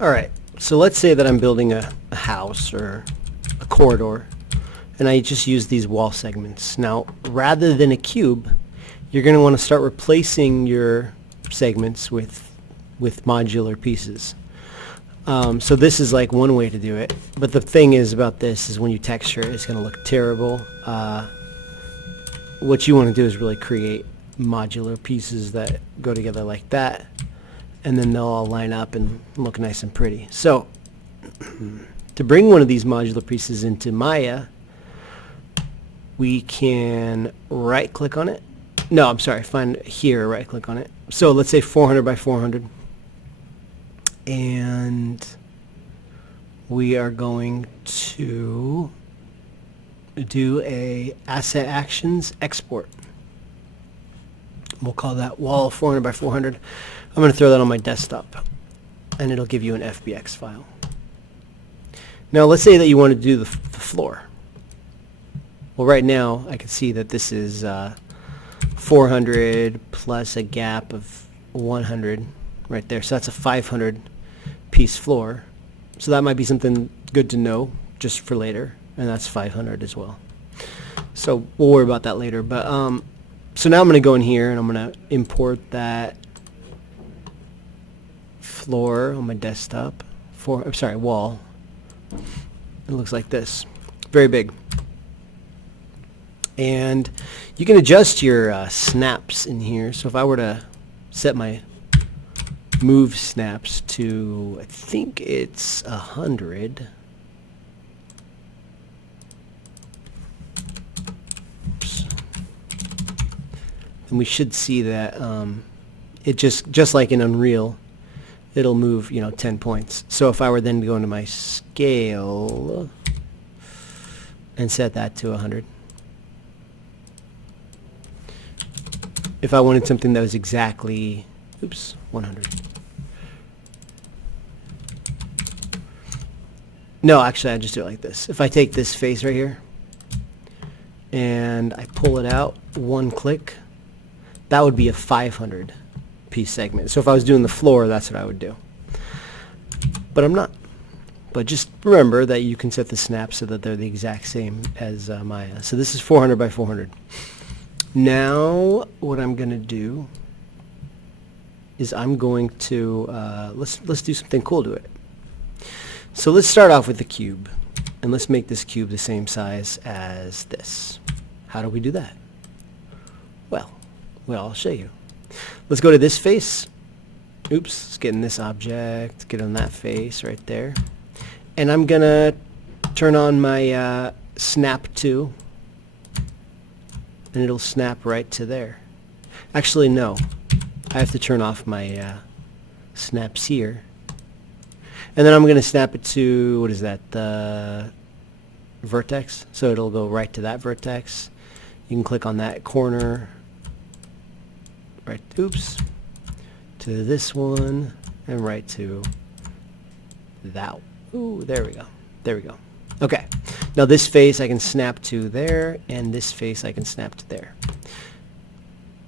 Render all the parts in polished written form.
Alright, so let's say that I'm building a house or a corridor, and I just use these wall segments. Now, rather than a cube, you're going to want to start replacing your segments with modular pieces. So this is like one way to do it, but the thing is about this is when you texture it, it's going to look terrible. What you want to do is really create modular pieces that go together like that, and then they'll all line up and look nice and pretty. So to bring one of these modular pieces into Maya, we can right click on it. No, I'm sorry, find here, right click on it. So let's say 400 by 400, and we are going to do a asset actions export. We'll call that wall 400 by 400. I'm going to throw that on my desktop, and it'll give you an FBX file. Now let's say that you want to do the floor. Well, right now I can see that this is 400 plus a gap of 100 right there. So that's a 500 piece floor. So that might be something good to know just for later, and that's 500 as well. So we'll worry about that later. But so now I'm going to go in here and I'm going to import that floor on my desktop. Wall. It looks like this. Very big. And you can adjust your snaps in here. So if I were to set my move snaps to, I think it's 100. Oops. And we should see that it just like in Unreal, it'll move 10 points. So if I were then to go into my scale and set that to 100. If I wanted something that was exactly 100. No, actually I just do it like this. If I take this face right here and I pull it out, one click, that would be a 500 piece segment. So if I was doing the floor, that's what I would do. But I'm not. But just remember that you can set the snaps so that they're the exact same as Maya. So this is 400 by 400. Now what I'm going to do is I'm going to let's do something cool to it. So let's start off with the cube, and let's make this cube the same size as this. How do we do that? Well, I'll show you. Let's go to this face. Let's get in this object, get on that face right there. And I'm going to turn on my snap to, and it'll snap right to there. Actually, no. I have to turn off my snaps here. And then I'm going to snap it to, what is that, the vertex. So it'll go right to that vertex. You can click on that corner. Right, to this one, and right to that. Ooh, there we go. There we go. Okay. Now this face I can snap to there, and this face I can snap to there.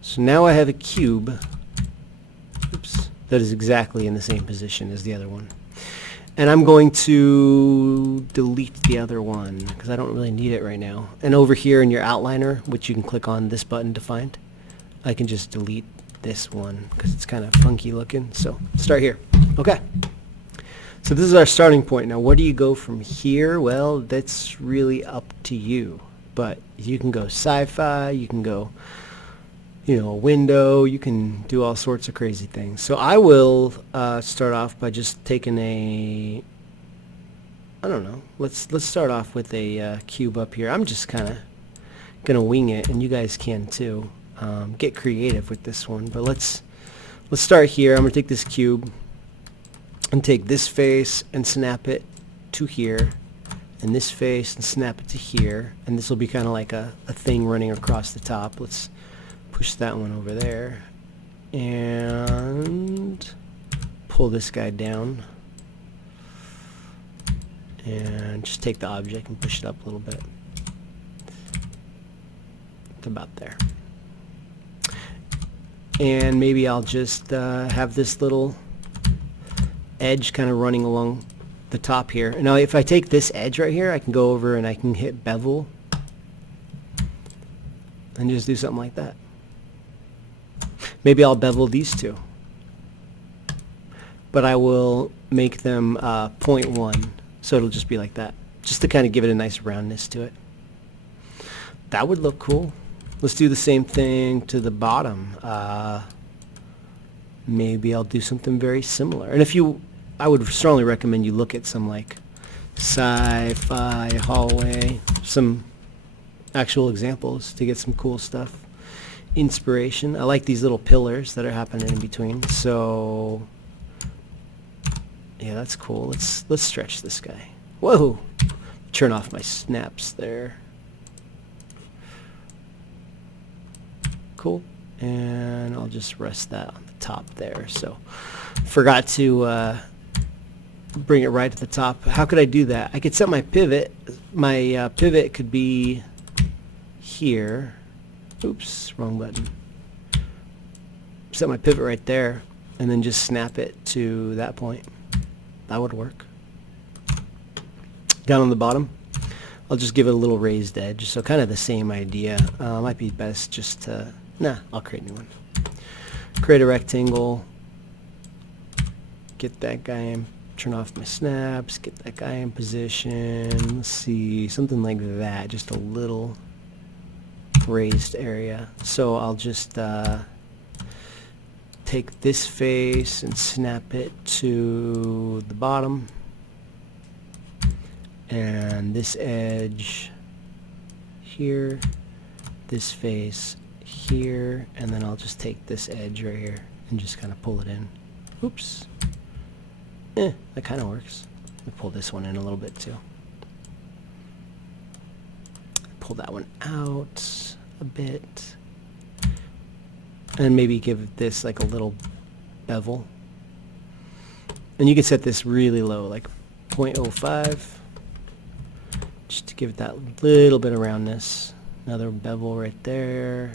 So now I have a cube that is exactly in the same position as the other one. And I'm going to delete the other one because I don't really need it right now. And over here in your outliner, which you can click on this button to find, I can just delete this one because it's kind of funky looking. So start here. Okay. So this is our starting point. Now where do you go from here? Well, that's really up to you. But you can go sci-fi, you can go a window, you can do all sorts of crazy things. So I will start off by just taking I don't know, let's start off with a cube up here. I'm just kind of gonna wing it, and you guys can too. Get creative with this one, but let's start here. I'm gonna take this cube and take this face and snap it to here, and this face and snap it to here, and this will be kind of like a thing running across the top. Let's push that one over there and pull this guy down, and just take the object and push it up a little bit. It's about there. And maybe I'll just have this little edge kind of running along the top here. Now if I take this edge right here, I can go over and I can hit bevel and just do something like that. Maybe I'll bevel these two, but I will make them 0.1, so it'll just be like that, just to kind of give it a nice roundness to it. That would look cool. Let's do the same thing to the bottom. Maybe I'll do something very similar. And I would strongly recommend you look at some like sci-fi hallway, some actual examples to get some cool stuff. Inspiration. I like these little pillars that are happening in between. So yeah, that's cool. Let's stretch this guy. Whoa! Turn off my snaps there. Cool. And I'll just rest that on the top there. So forgot to bring it right to the top. How could I do that? I could set my pivot. My pivot could be here. Oops, wrong button. Set my pivot right there and then just snap it to that point. That would work. Down on the bottom, I'll just give it a little raised edge. So kind of the same idea. Might be best just to... Nah, I'll create a new one. Create a rectangle. Get that guy in. Turn off my snaps. Get that guy in position. Let's see, something like that. Just a little raised area. So I'll just take this face and snap it to the bottom. And this edge here. This face here, and then I'll just take this edge right here and just kind of pull it in. Oops. That kind of works. Let me pull this one in a little bit too. Pull that one out a bit. And maybe give this like a little bevel. And you can set this really low, like 0.05. Just to give it that little bit of roundness. Another bevel right there.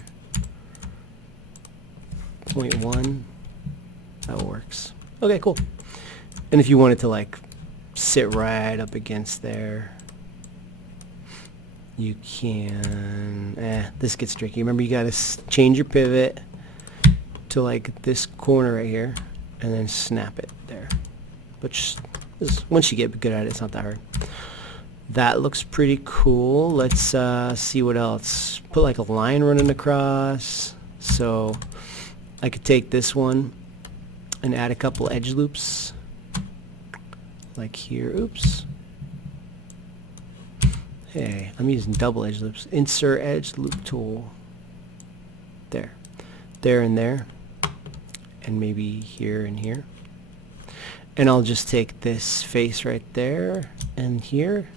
0.1. That works. Okay, cool. And if you wanted to like sit right up against there, you can. This gets tricky. Remember, you gotta change your pivot to like this corner right here, and then snap it there. Which is, once you get good at it, it's not that hard. That looks pretty cool. Let's see what else. Put like a line running across. So I could take this one and add a couple edge loops. Like here. Oops. Hey, I'm using double edge loops. Insert edge loop tool. There. There and there. And maybe here and here. And I'll just take this face right there and here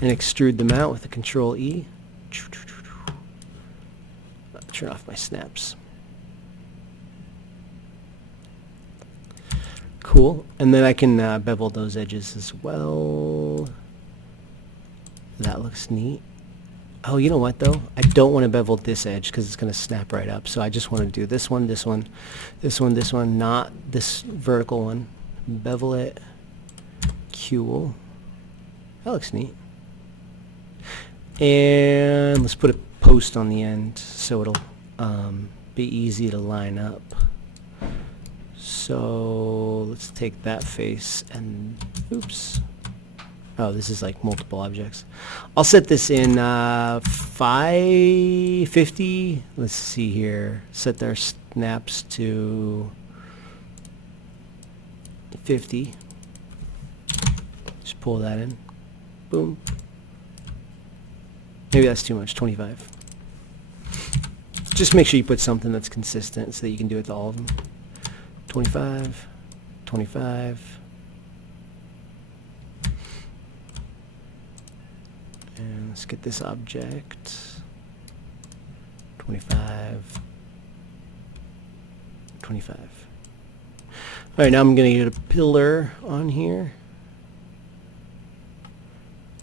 and extrude them out with a Control E. Turn off my snaps. Cool. And then I can bevel those edges as well. That looks neat. Oh, you know what though? I don't want to bevel this edge because it's going to snap right up. So I just want to do this one, this one, this one, this one, not this vertical one. Bevel it. Cool. That looks neat. And let's put a post on the end so it'll be easy to line up. So let's take that face and oops. Oh, this is like multiple objects. I'll set this in 550. Let's see here. Set their snaps to 50. Just pull that in. Boom. Maybe that's too much. 25. Just make sure you put something that's consistent so that you can do it to all of them. 25. 25. And let's get this object. 25. 25. Alright, now I'm going to get a pillar on here.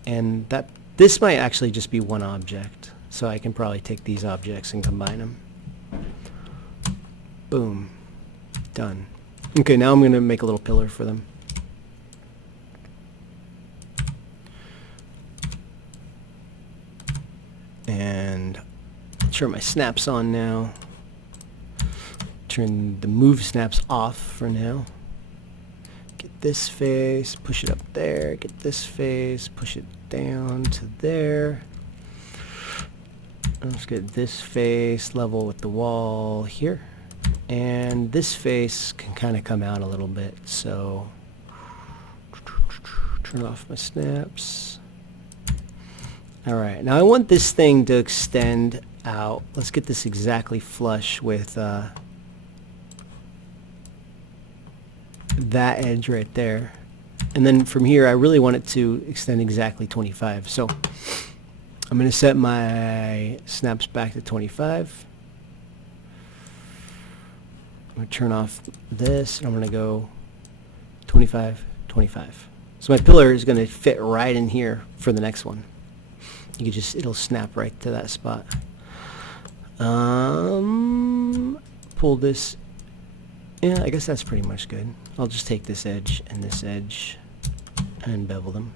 And this might actually just be one object. So I can probably take these objects and combine them. Boom. Done. Okay, now I'm going to make a little pillar for them. And turn my snaps on now. Turn the move snaps off for now. Get this face, push it up there. Get this face, push it down to there. Let's get this face level with the wall here. And this face can kind of come out a little bit, so turn off my snaps. Alright, now I want this thing to extend out. Let's get this exactly flush with that edge right there. And then from here I really want it to extend exactly 25. So I'm going to set my snaps back to 25. I'm going to turn off this, and I'm going to go 25, 25. So my pillar is going to fit right in here for the next one. You can just, it'll snap right to that spot. Pull this. Yeah, I guess that's pretty much good. I'll just take this edge and bevel them.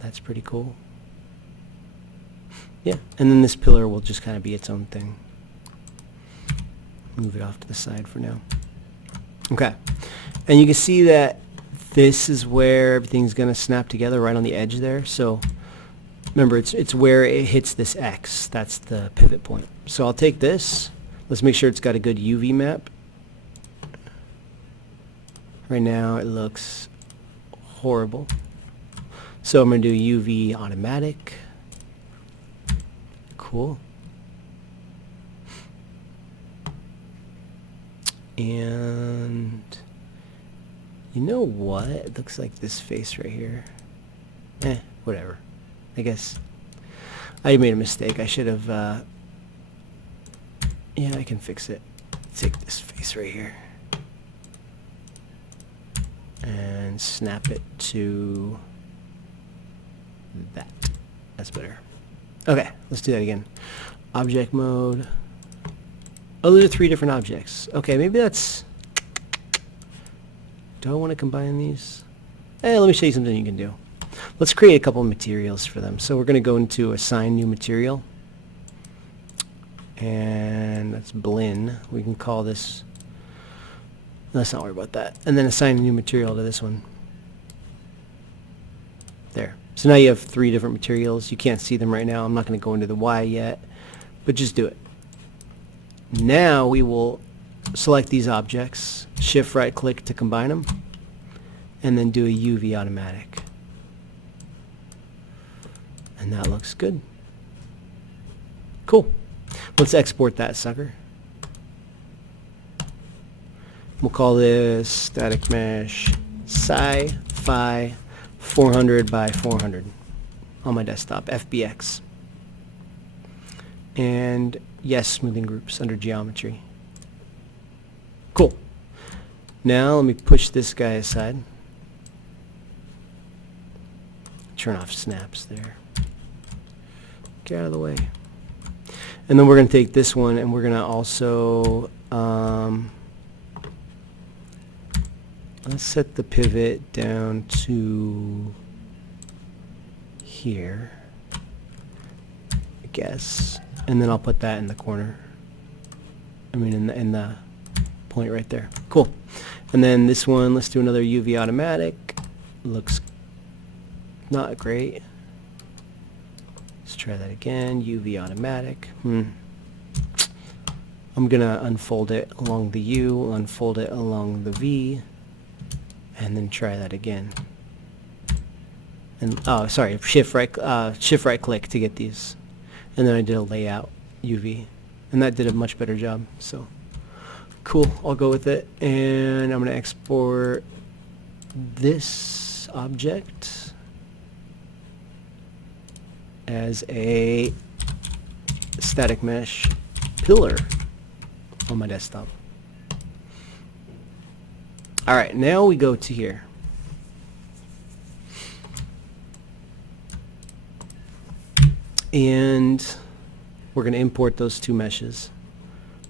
That's pretty cool. Yeah, and then this pillar will just kind of be its own thing. Move it off to the side for now. Okay, and you can see that this is where everything's going to snap together right on the edge there. So remember, it's where it hits this X. That's the pivot point. So I'll take this. Let's make sure it's got a good UV map. Right now it looks horrible. So I'm going to do UV automatic. Cool. And you know what? It looks like this face right here. Whatever. I guess I made a mistake. I should have yeah, I can fix it. Take this face right here and snap it to that. That's better. Okay, let's do that again. Object mode. Oh, there are 3 different objects. Okay, maybe that's... Do I want to combine these? Let me show you something you can do. Let's create a couple of materials for them. So we're going to go into assign new material. And that's blend. We can call this... Let's not worry about that. And then assign a new material to this one. There. So now you have 3 different materials. You can't see them right now. I'm not going to go into the Y yet, but just do it. Now we will select these objects, shift right click to combine them, and then do a UV automatic. And that looks good. Cool. Let's export that sucker. We'll call this static mesh sci-fi 400 by 400 on my desktop, FBX. And yes, smoothing groups under geometry. Cool. Now let me push this guy aside. Turn off snaps there. Get out of the way. And then we're going to take this one and we're going to also let's set the pivot down to here, I guess. And then I'll put that in the corner. I mean in the point right there. Cool. And then this one, let's do another UV automatic. Looks not great. Let's try that again. UV automatic. I'm gonna unfold it along the U, unfold it along the V, and then try that again. And oh, sorry, shift right click to get these. And then I did a layout UV, and that did a much better job. So cool, I'll go with it, and I'm going to export this object as a static mesh pillar on my desktop. Alright, now we go to here. And we're going to import those 2 meshes,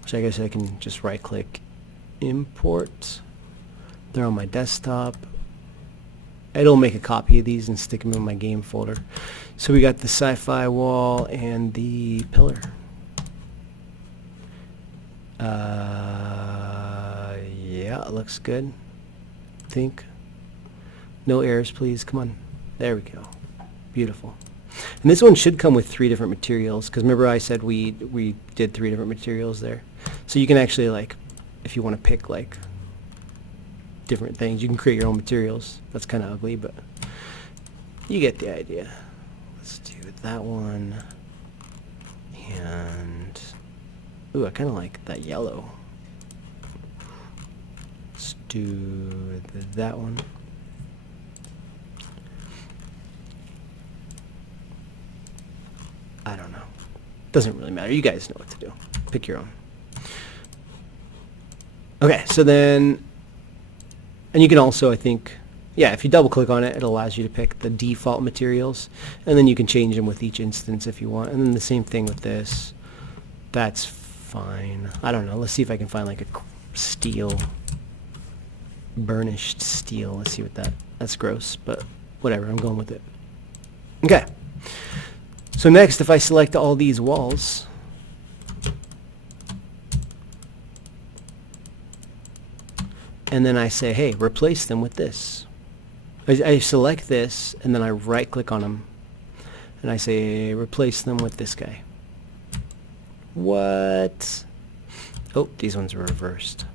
which I guess I can just right click, import. They're on my desktop. It'll make a copy of these and stick them in my game folder. So we got the sci-fi wall and the pillar. Yeah, it looks good. I think. No errors, please. Come on. There we go. Beautiful. And this one should come with 3 different materials, because remember I said we did 3 different materials there. So you can actually, like, if you want to pick, like, different things, you can create your own materials. That's kind of ugly, but you get the idea. Let's do that one. And, ooh, I kind of like that yellow. Let's do that one. I don't know. Doesn't really matter. You guys know what to do. Pick your own. Okay, so then, and you can also, I think, yeah, if you double click on it, it allows you to pick the default materials, and then you can change them with each instance if you want. And then the same thing with this. That's fine. I don't know. Let's see if I can find like a steel, burnished steel. Let's see what that's gross, but whatever, I'm going with it. Okay. So next, if I select all these walls, and then I say, hey, replace them with this. I select this, and then I right-click on them, and I say, replace them with this guy. What? Oh, these ones are reversed.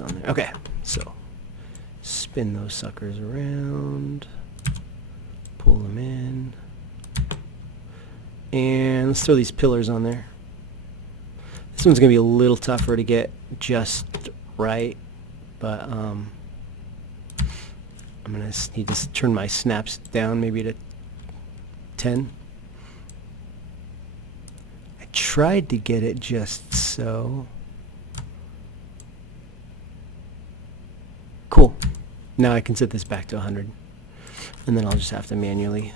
On there. Okay, so spin those suckers around, pull them in, and let's throw these pillars on there. This one's gonna be a little tougher to get just right, but I'm gonna need to turn my snaps down maybe to 10. I tried to get it just so. Cool. Now I can set this back to 100. And then I'll just have to manually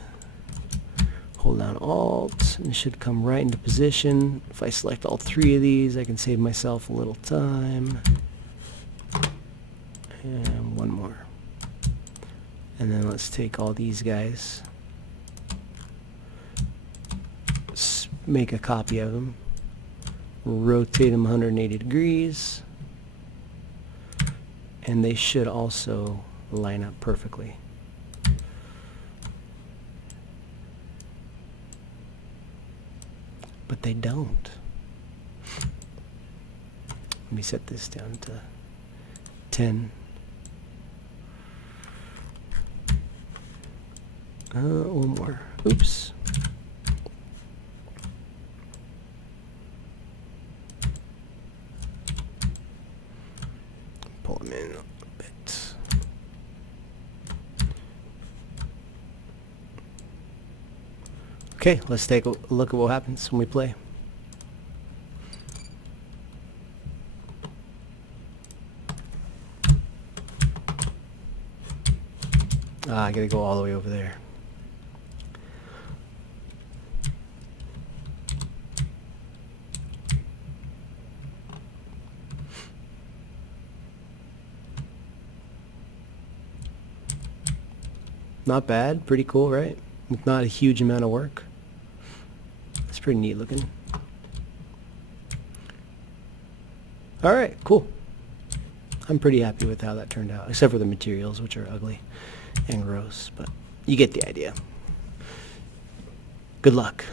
hold down Alt, and it should come right into position. If I select all 3 of these, I can save myself a little time. And one more. And then let's take all these guys, make a copy of them, rotate them 180 degrees, and they should also line up perfectly. But they don't. Let me set this down to 10. One more. Oops. Pull them in a little bit. Okay, let's take a look at what happens when we play. I gotta go all the way over there. Not bad, pretty cool, right? Not a huge amount of work. It's pretty neat looking. Alright, cool. I'm pretty happy with how that turned out, except for the materials, which are ugly and gross, but you get the idea. Good luck.